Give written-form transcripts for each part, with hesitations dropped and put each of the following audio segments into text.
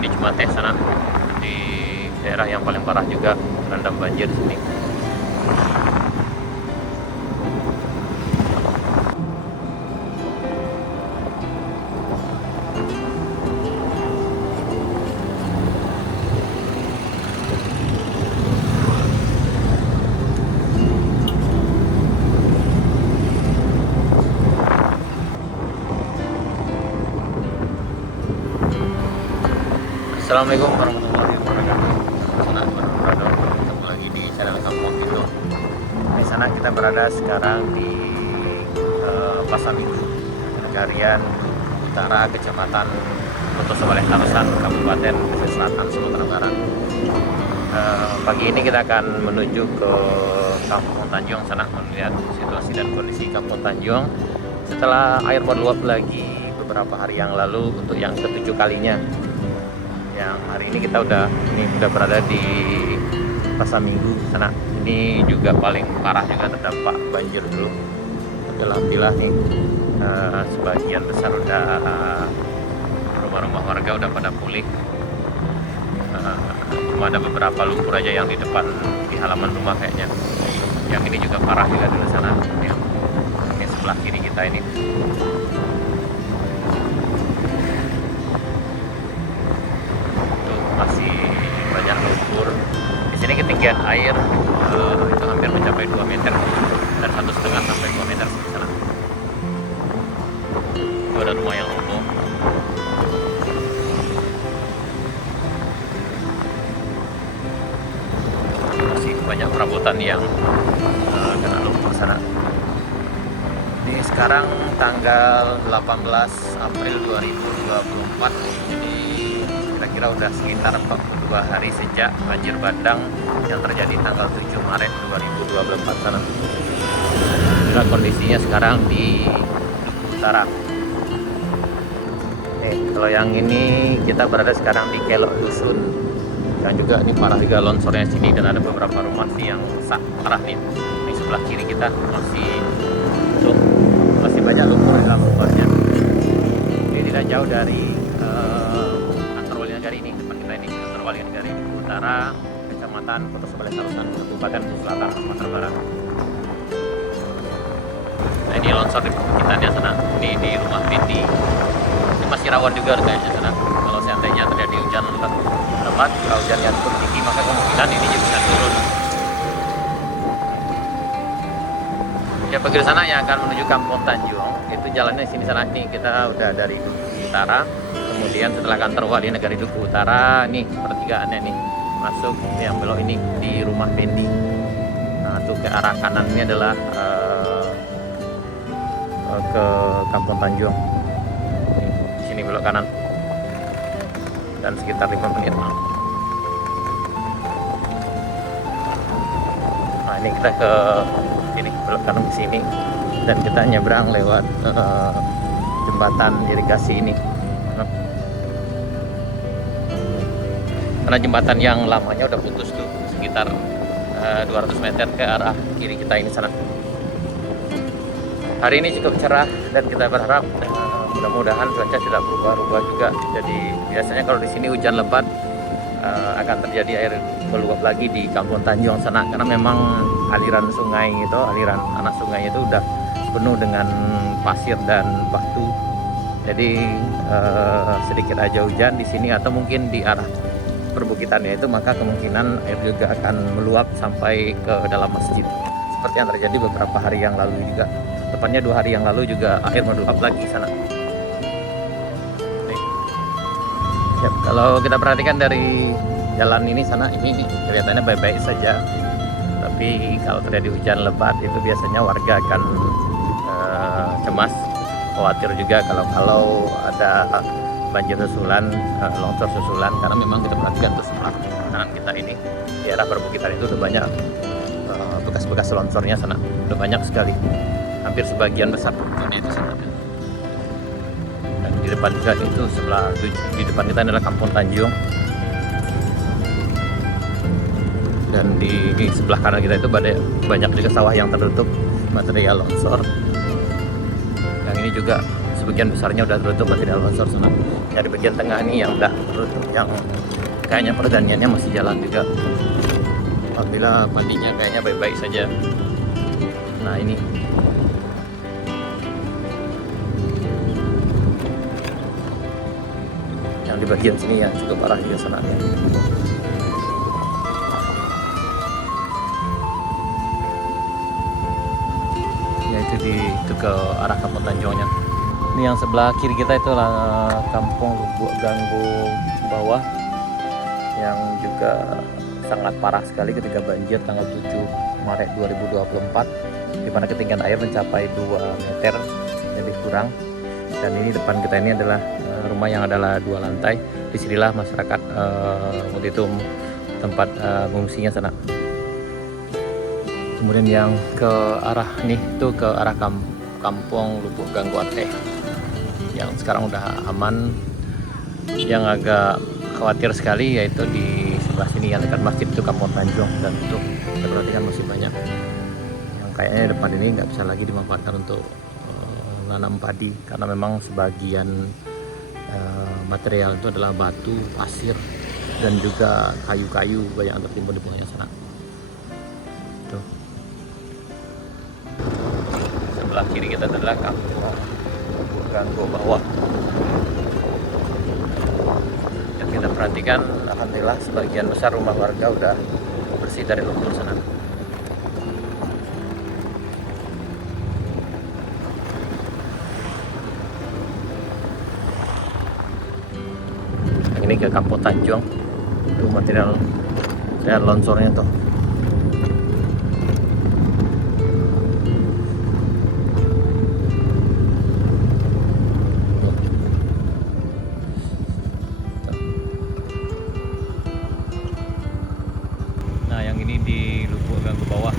ini cuma tes sana di daerah yang paling parah juga terendam banjir di sini. Assalamualaikum warahmatullahi wabarakatuh. Ketemu lagi di channel Kampung Gitu. Di sana kita berada sekarang di Pasar Minggu, Negarian Utara, Kecamatan Putus Sebaleh Tarusan, Kabupaten Pesisir Selatan, Sumatera Barat. Pagi ini kita akan menuju ke Kampung Tanjung sana, melihat situasi dan kondisi Kampung Tanjung setelah air meluap lagi beberapa hari yang lalu untuk yang ketujuh kalinya. Yang hari ini kita udah berada di Pasar Minggu sana. Ini juga paling parah juga terdampak banjir dulu. Tapi alhamdulillah nih sebagian besar udah rumah-rumah warga udah pada pulih. Cuma ada beberapa lumpur aja yang di depan di halaman rumah kayaknya. Yang ini juga parah juga dulu sana. Ini sebelah kiri kita ini. Masih banyak lumpur. Di sini ketinggian air itu hampir mencapai 2 meter dan 1,5 sampai 2 meter di sana. Itu ada rumah yang roboh. Masih banyak perabotan yang kena lumpur sana. Ini sekarang tanggal 18 April 2024. Jadi kira-kira udah sekitar 42 hari sejak banjir bandang yang terjadi tanggal 7 Maret 2024 sana. Inilah kondisinya sekarang di Duku Utara. Kalau yang ini kita berada sekarang di Kelok Dusun. Dan juga ini parah juga longsornya sini, dan ada beberapa rumah sih yang rusak parah nih. Di sebelah kiri kita masih banyak lumpur di dalam rumahnya. Ini tidak jauh dari Negari ini, depan kita ini, kantor Wali Negari Utara, Kecamatan Putus Sebaleh Tarusan, Kabupaten Pesisir Selatan, Sumatera Barat. Nah, ini longsor di perbukitannya sana. Ini di rumah Fendi. Ini masih rawan juga kayaknya sana. Kalau seandainya terjadi hujan lebat, kalau hujannya turun tinggi, maka kemungkinan ini juga bisa turun. Ya, pergi ke sana yang akan menuju Kampung Tanjung. Itu jalannya di sini sana. Ini kita udah dari Duku Utara. Kemudian setelah kantor Wali Negari Duku Utara, nih pertigaannya nih masuk yang belok ini di rumah Fendi. Nah, itu ke arah kanan ini adalah ke Kampung Tanjung. Di sini belok kanan dan sekitar 5 menit. Nah, ini kita ke sini belok kanan ke sini dan kita nyebrang lewat jembatan irigasi ini. Karena jembatan yang lamanya udah putus tuh, sekitar 200 meter ke arah kiri kita ini sana. Hari ini cukup cerah dan kita berharap mudah-mudahan cuaca tidak berubah-ubah juga. Jadi biasanya kalau di sini hujan lebat akan terjadi air meluap lagi di Kampung Tanjung sana, karena memang aliran sungai itu, aliran anak sungai itu udah penuh dengan pasir dan batu. Jadi sedikit aja hujan di sini atau mungkin di arah perbukitannya itu, maka kemungkinan air juga akan meluap sampai ke dalam masjid, seperti yang terjadi beberapa hari yang lalu juga. Tepatnya 2 hari yang lalu juga air meluap lagi sana. Ya, kalau kita perhatikan dari jalan ini sana, ini kelihatannya baik-baik saja. Tapi kalau terjadi hujan lebat itu biasanya warga akan cemas, khawatir juga kalau ada banjir susulan, longsor susulan, karena memang kita perhatikan tuh sebelah kanan kita ini di daerah perbukitan itu udah banyak bekas-bekas longsornya sana, udah banyak sekali, hampir sebagian besar perbukitannya itu sana. Dan di depan juga itu di depan kita adalah Kampung Tanjung, dan di sebelah kanan kita itu banyak juga sawah yang tertutup material longsor. Yang ini juga bagian besarnya udah tertutup, masih ada longsor sana. Dari bagian tengah ini yang enggak tertutup, yang kayaknya pertaniannya masih jalan juga. Alhamdulillah pandinya kayaknya baik-baik saja. Nah ini yang di bagian sini yang cukup parah juga sana. Itu ke arah Kampung Tanjungnya. Ini yang sebelah kiri kita itu lah Kampung Lubuk Ganggo Bawah, yang juga sangat parah sekali ketika banjir tanggal 7 Maret 2024, di mana ketinggian air mencapai 2 meter lebih kurang. Dan ini depan kita ini adalah rumah yang adalah 2 lantai. Disinilah masyarakat waktu itu tempat mengungsinya sana. Kemudian yang ke arah nih tuh ke arah Kampung Lubuk Ganggo Aceh yang sekarang udah aman. Yang agak khawatir sekali yaitu di sebelah sini yang dekat masjid itu Kampung Tanjung, dan itu kita perhatikan masih banyak yang kayaknya depan ini nggak bisa lagi dimanfaatkan untuk nanam padi, karena memang sebagian material itu adalah batu, pasir, dan juga kayu-kayu banyak yang tertimbun di bawahnya sana. Tuh. Sebelah kiri kita adalah Kampung Ganggo Bawah. Dan kita perhatikan, alhamdulillah sebagian besar rumah warga udah bersih dari lumpur sana. Yang ini ke Kampung Tanjung, itu material longsornya tuh. Nah yang ini di Lubuk Ganggo Bawah.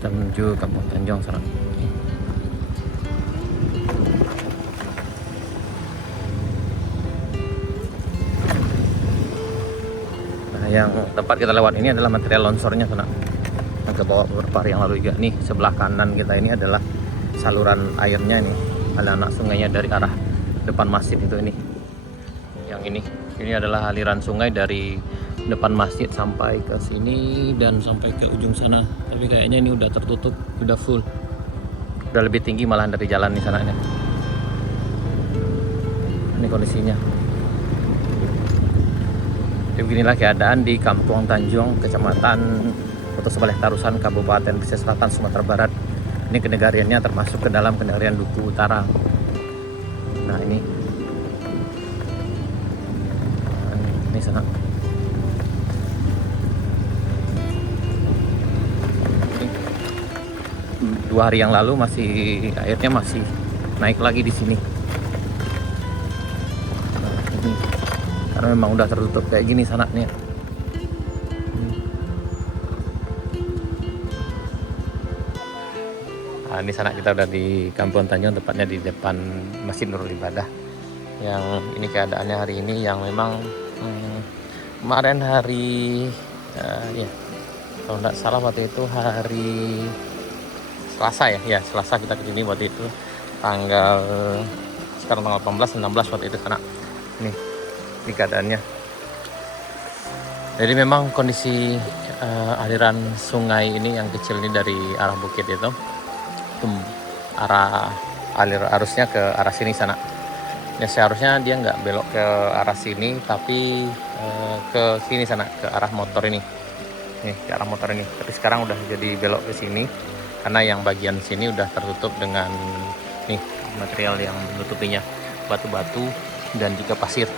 Kita menuju Kampung Tanjung sana. Nah yang tempat kita lewat ini adalah material longsornya sana, yang ke bawah beberapa hari yang lalu juga. Nih sebelah kanan kita ini adalah saluran airnya nih, ada anak sungainya dari arah depan masjid itu ini. Yang ini adalah aliran sungai dari depan masjid sampai ke sini dan sampai ke ujung sana. Tapi kayaknya ini udah tertutup, udah full, udah lebih tinggi malahan dari jalan di sana ini. Ini kondisinya. Jadi beginilah keadaan di Kampung Tanjung, Kecamatan Kota Sebaleh Tarusan, Kabupaten Pesisir Selatan, Sumatera Barat. Ini kenegariannya termasuk ke dalam kenegarian Duku Utara. Nah ini sana. 2 hari yang lalu airnya masih naik lagi di sini. Nah, ini karena memang udah tertutup kayak gini sananya. Nah, ini sana kita udah di Kampung Tanjung, tepatnya di depan Masjid Nurul Ibadah. Yang ini keadaannya hari ini, yang memang kemarin hari ya kalau nggak salah waktu itu hari Selasa ya Selasa kita kesini waktu itu, sekarang tanggal 18 16 waktu itu sana. Ini keadaannya. Jadi memang kondisi aliran sungai ini yang kecil ini dari arah bukit itu alir arusnya ke arah sini sana. Ya seharusnya dia nggak belok ke arah sini, tapi ke sini sana, ke arah motor ini. Nih, ke arah motor ini. Tapi sekarang udah jadi belok ke sini karena yang bagian sini udah tertutup dengan nih material yang menutupinya, batu-batu dan juga pasir.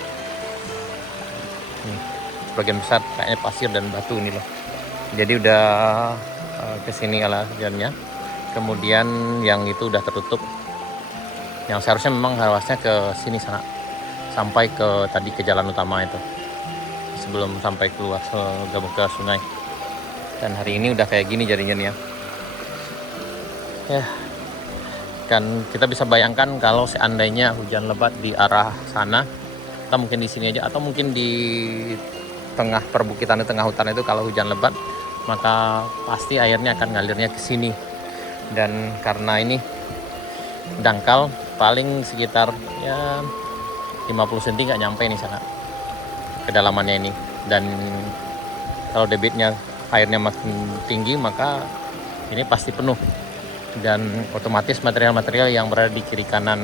Nih, sebagian besar kayaknya pasir dan batu ini loh. Jadi udah ke sini jalannya. Kemudian yang itu udah tertutup. Yang seharusnya memang harusnya ke sini sana, sampai ke tadi ke jalan utama itu, sebelum sampai keluar gabung ke sungai. Dan hari ini udah kayak gini jadinya nih ya. Kan kita bisa bayangkan kalau seandainya hujan lebat di arah sana, atau mungkin di sini aja, atau mungkin di tengah perbukitan, di tengah hutan itu kalau hujan lebat maka pasti airnya akan ngalirnya ke sini. Dan karena ini dangkal, paling sekitar ya 50 cm nggak nyampe nih sana kedalamannya ini. Dan kalau debitnya airnya makin tinggi maka ini pasti penuh, dan otomatis material-material yang berada di kiri kanan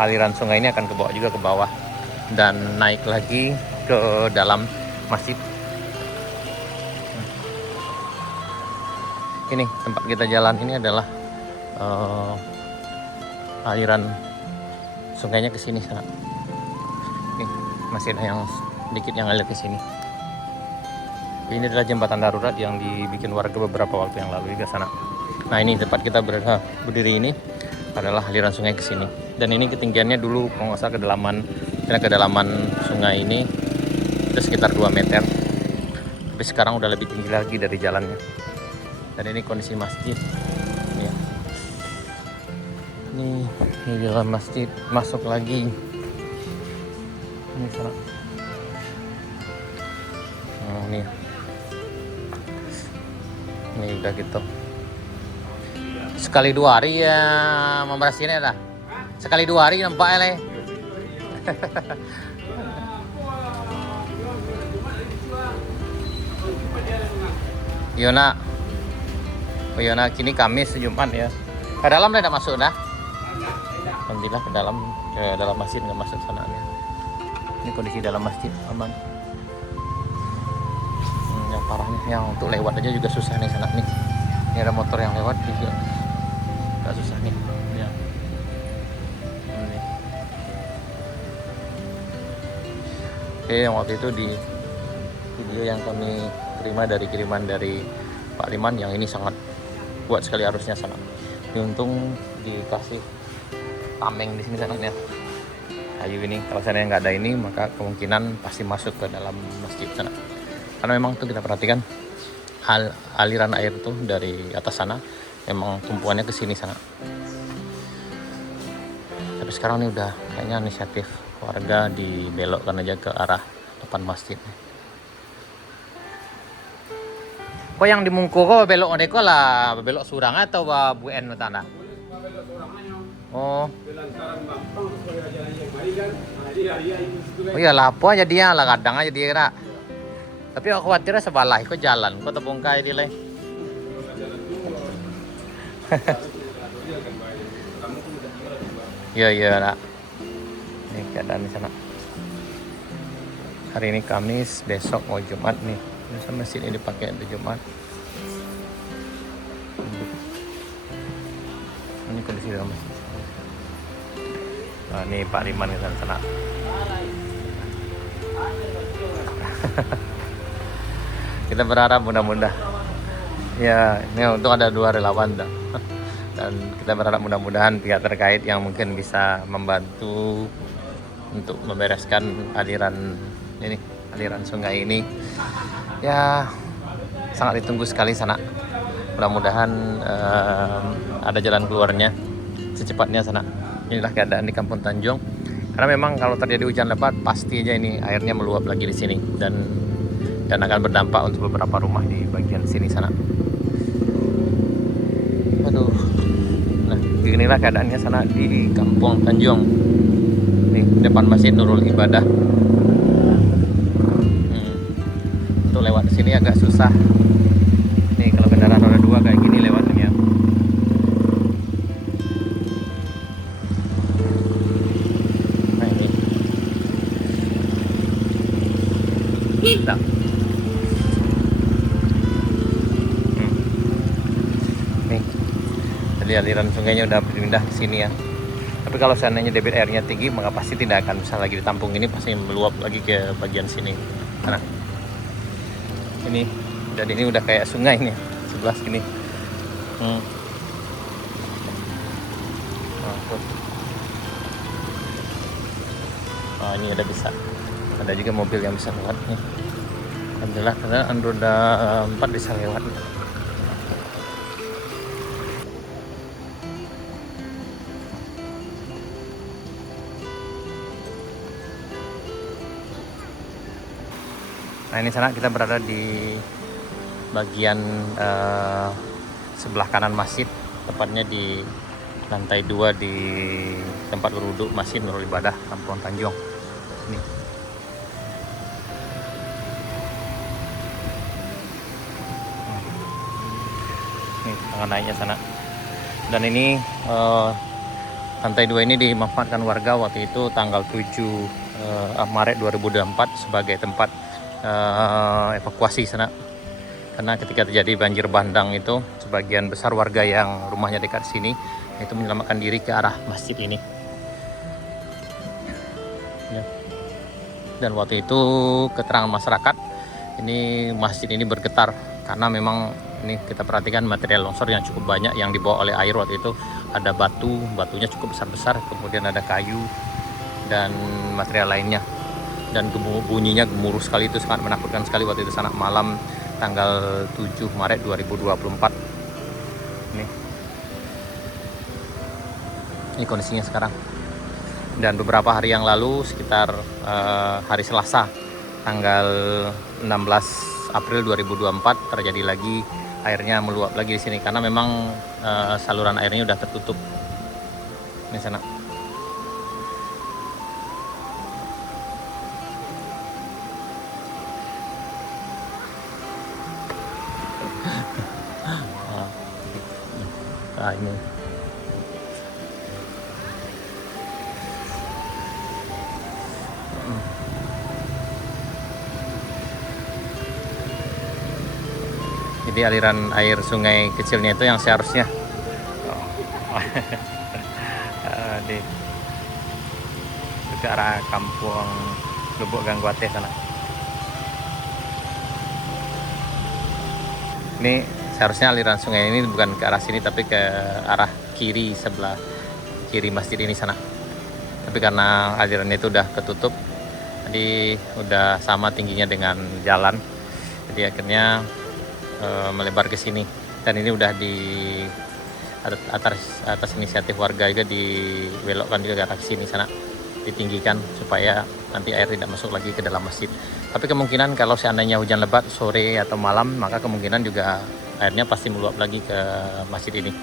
aliran sungai ini akan kebawa juga ke bawah dan naik lagi ke dalam masjid. Ini tempat kita jalan ini adalah aliran sungainya ke sini sana. Nih, masih ada yang sedikit yang ngalir ke sini. Ini adalah jembatan darurat yang dibikin warga beberapa waktu yang lalu juga sana. Nah, ini tempat kita berdiri ini adalah aliran sungai ke sini. Dan ini ketinggiannya dulu kalau nggak salah kedalaman sungai ini itu sekitar 2 meter. Tapi sekarang udah lebih tinggi lagi dari jalannya. Dan ini kondisi masjid. Ini jalan masjid, masuk lagi. Ini sana. Oh, ini udah gitu. Sekali 2 hari ya membersihnya dah. Sekali 2 hari nampaknya leh. Yona. Oh Yona, kini Kamis Jumat ya. Ke dalam dah masuk dah. Alhamdulillah ke dalam masjid nggak masuk sana ya. Ini kondisi dalam masjid aman. Yang parahnya yang untuk lewat aja juga susah nih sana nih. Ini ada motor yang lewat juga agak susah nih ya. Oke, yang waktu itu di video yang kami terima dari kiriman dari Pak Liman, yang ini sangat kuat sekali arusnya sana. Ini untung dikasih tameng di sini sana ya. Kayu ini kalau sana nggak ada ini maka kemungkinan pasti masuk ke dalam masjid sana. Karena memang tuh kita perhatikan aliran air tuh dari atas sana memang tumpuannya ke sini sana. Tapi sekarang ini udah kayaknya inisiatif warga dibelokkan aja ke arah depan masjid. Kok yang di Mungko kok belok ndeko lah, belok Surang atau Buen Utana? Oh. Oh iya lah apa jadinya lah kadang aja dia kira. Tapi aku khawatirnya sebelah kok jalan, kok tepung kai di leh. Iya nak. Ini keadaan di sana. Hari ini Kamis, besok mau Jumat nih. Biasa masjid ini dipakai untuk Jumat. Ini kondisi dalam masjid. Nah, ini Pak Liman di sana. Kita berharap mudah-mudahan. Ya, ini untuk ada 2 relawan dah. Dan kita berharap mudah-mudahan pihak terkait yang mungkin bisa membantu untuk membereskan aliran sungai ini. Ya, sangat ditunggu sekali sana. Mudah-mudahan ada jalan keluarnya secepatnya sana. Inilah keadaan di Kampung Tanjung. Karena memang kalau terjadi hujan lebat pasti aja ini airnya meluap lagi di sini dan akan berdampak untuk beberapa rumah di bagian sini sana. Aduh. Nah, inilah keadaannya sana di Kampung Tanjung. Nih, depan Masjid Nurul Ibadah. Untuk lewat sini agak susah. Nih, kalau kendaraan roda 2 kayak gini lewatnya. Nah, ini. Nah. Jadi aliran sungainya udah berpindah ke sini ya. Tapi kalau seandainya debit airnya tinggi maka pasti tidak akan bisa lagi ditampung, ini pasti meluap lagi ke bagian sini. Nah, ini jadi ini udah kayak sungai nih sebelah sini. Oh, ini ada juga mobil yang bisa lewat nih. Alhamdulillah karena roda 4 bisa lewat. Nah ini sana kita berada di bagian sebelah kanan masjid, tepatnya di lantai 2 di tempat berwudhu Masjid Nurul Ibadah Kampung Tanjung. Nih tangga naiknya sana. Dan ini lantai 2 ini dimanfaatkan warga waktu itu tanggal 7 Maret 2024 sebagai tempat evakuasi sana. Karena ketika terjadi banjir bandang itu, sebagian besar warga yang rumahnya dekat sini itu menyelamatkan diri ke arah masjid ini. Ya. Dan waktu itu keterangan masyarakat, ini masjid ini bergetar karena memang ini kita perhatikan material longsor yang cukup banyak yang dibawa oleh air waktu itu. Ada batunya cukup besar-besar, kemudian ada kayu dan material lainnya. Dan bunyinya gemuruh sekali, itu sangat menakutkan sekali waktu itu sana malam tanggal 7 Maret 2024. Ini kondisinya sekarang. Dan beberapa hari yang lalu sekitar hari Selasa tanggal 16 April 2024 terjadi lagi airnya meluap lagi di sini karena memang saluran airnya udah tertutup. Ini sana. Ini jadi aliran air sungai kecilnya itu yang seharusnya di ke arah kampung Lubuk Gangguate sana. Ini seharusnya aliran sungai ini bukan ke arah sini tapi ke arah kiri, sebelah kiri masjid ini sana. Tapi karena alirannya itu udah ketutup, jadi udah sama tingginya dengan jalan, jadi akhirnya melebar ke sini. Dan ini udah di atas inisiatif warga juga dibelokkan juga ke arah sini sana, ditinggikan supaya nanti air tidak masuk lagi ke dalam masjid. Tapi kemungkinan kalau seandainya hujan lebat sore atau malam, maka kemungkinan juga airnya pasti meluap lagi ke masjid ini.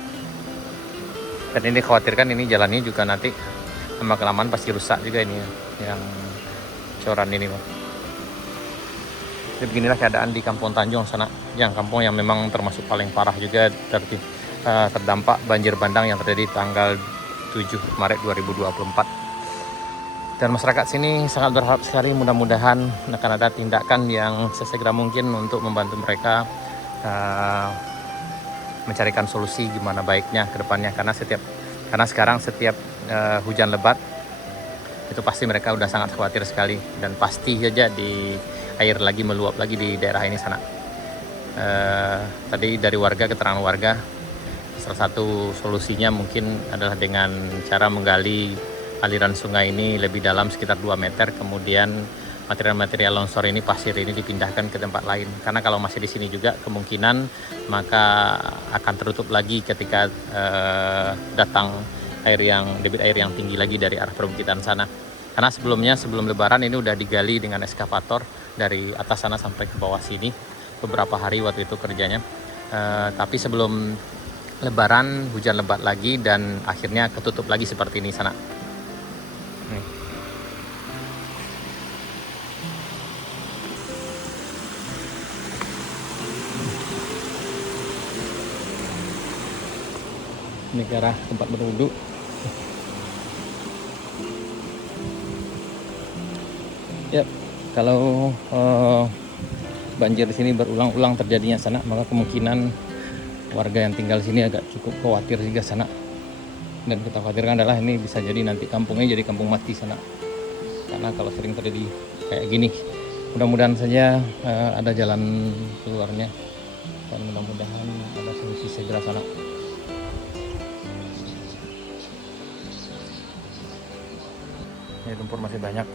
Dan ini dikhawatirkan ini jalannya juga nanti lama-kelamaan pasti rusak juga ini yang coran ini, Bang. Jadi beginilah keadaan di Kampung Tanjung sana, yang kampung yang memang termasuk paling parah juga terdampak banjir bandang yang terjadi tanggal 7 Maret 2024. Dan masyarakat sini sangat berharap sekali mudah-mudahan akan ada tindakan yang sesegera mungkin untuk membantu mereka mencarikan solusi gimana baiknya ke depannya. Karena sekarang setiap hujan lebat itu pasti mereka udah sangat khawatir sekali, dan pasti saja di air lagi meluap lagi di daerah ini sana. Tadi dari warga, keterangan warga, salah satu solusinya mungkin adalah dengan cara menggali aliran sungai ini lebih dalam sekitar 2 meter, kemudian material-material longsor ini, pasir ini dipindahkan ke tempat lain. Karena kalau masih di sini juga kemungkinan maka akan tertutup lagi ketika datang debit air yang tinggi lagi dari arah perbukitan sana. Karena sebelum lebaran ini udah digali dengan eskavator dari atas sana sampai ke bawah sini beberapa hari waktu itu kerjanya. Tapi sebelum lebaran hujan lebat lagi dan akhirnya ketutup lagi seperti ini sana. Ini ke arah tempat berwudu. Ya, kalau banjir di sini berulang-ulang terjadinya sana, maka kemungkinan warga yang tinggal di sini agak cukup khawatir juga sana. Dan kita khawatirkan adalah ini bisa jadi nanti kampungnya jadi kampung mati sana. Karena kalau sering terjadi kayak gini, mudah-mudahan saja ada jalan keluarnya, dan mudah-mudahan ada solusi segera sana. Ini lumpur masih banyak.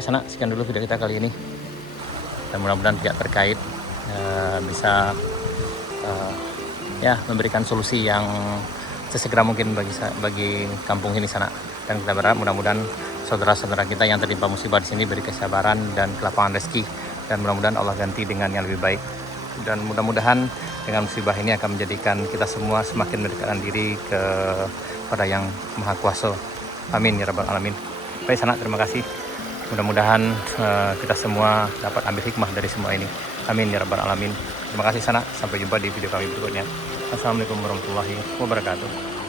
Baik sana, sekian dulu video kita kali ini. Dan mudah-mudahan tidak terkait bisa ya memberikan solusi yang sesegera mungkin bagi kampung ini sana. Dan kita berharap mudah-mudahan saudara-saudara kita yang tertimpa musibah di sini beri kesabaran dan kelapangan rezeki, dan mudah-mudahan Allah ganti dengan yang lebih baik. Dan mudah-mudahan dengan musibah ini akan menjadikan kita semua semakin mendekatkan diri kepada yang Maha Kuasa. Amin ya rabbal alamin. Baik sana, terima kasih. Mudah-mudahan kita semua dapat ambil hikmah dari semua ini. Amin ya rabbal alamin. Terima kasih sana. Sampai jumpa di video kami berikutnya. Assalamualaikum warahmatullahi wabarakatuh.